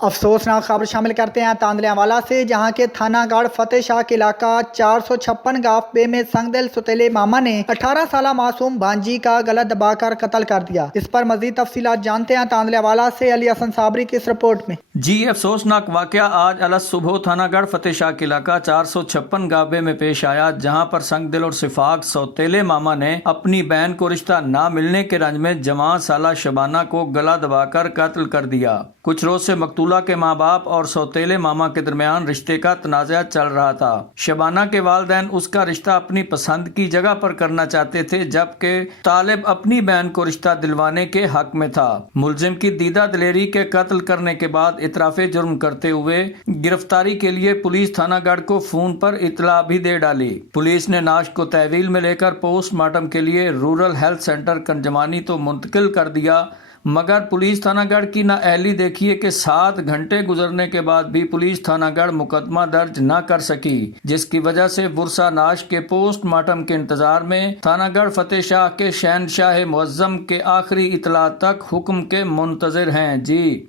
अफसोसनाक खबर शामिल करते हैं तांदलियावाला से, जहां के थानागढ़ फतेह शाह के इलाका 456 गाफबे में संगदिल सौतेले मामा ने 18 साल मासूम भांजी का गला दबाकर कत्ल कर दिया। इस पर मजीद तफसीलात जानते हैं तांदलियावाला से अली हसन साबरी की इस रिपोर्ट में। जी, अफसोसनाक वाकया आज अलग सुबह थानागढ़ फतेह शाह के इलाका 456 गाबे में पेश आया, जहां पर संगदिल और सिफाक सौतेले मामा ने अपनी बहन को रिश्ता ना मिलने के रंज में जवान साला शबाना को गला दबाकर कत्ल कर दिया। कुछ रोज से मकतूला के माँ बाप और सौतेले मामा के दरमियान रिश्ते का तनाज़ा चल रहा था। शबाना के वालिदैन उसका रिश्ता अपनी पसंद की जगह पर करना चाहते थे, जबकि तालिब अपनी बहन को रिश्ता दिलवाने के हक में था। मुलजिम की दीदा दिलेरी के कत्ल करने के बाद इतराफे जुर्म करते हुए गिरफ्तारी के लिए पुलिस थानागढ़ को फोन पर इतला भी दे डाली। पुलिस ने नाश को तहवील में लेकर पोस्टमार्टम के लिए रूरल हेल्थ सेंटर कंजमानी तो मुंतकिल कर दिया, मगर पुलिस थानागढ़ की नाअहली देखिए कि 7 घंटे गुजरने के बाद भी पुलिस थानागढ़ मुकदमा दर्ज न कर सकी, जिसकी वजह से बुरसा नाश के पोस्टमार्टम के इंतजार में थानागढ़ फतेह शाह के शहनशाह मुअज्जम के आखिरी इतला तक हुक्म के मुंतजिर हैं। जी।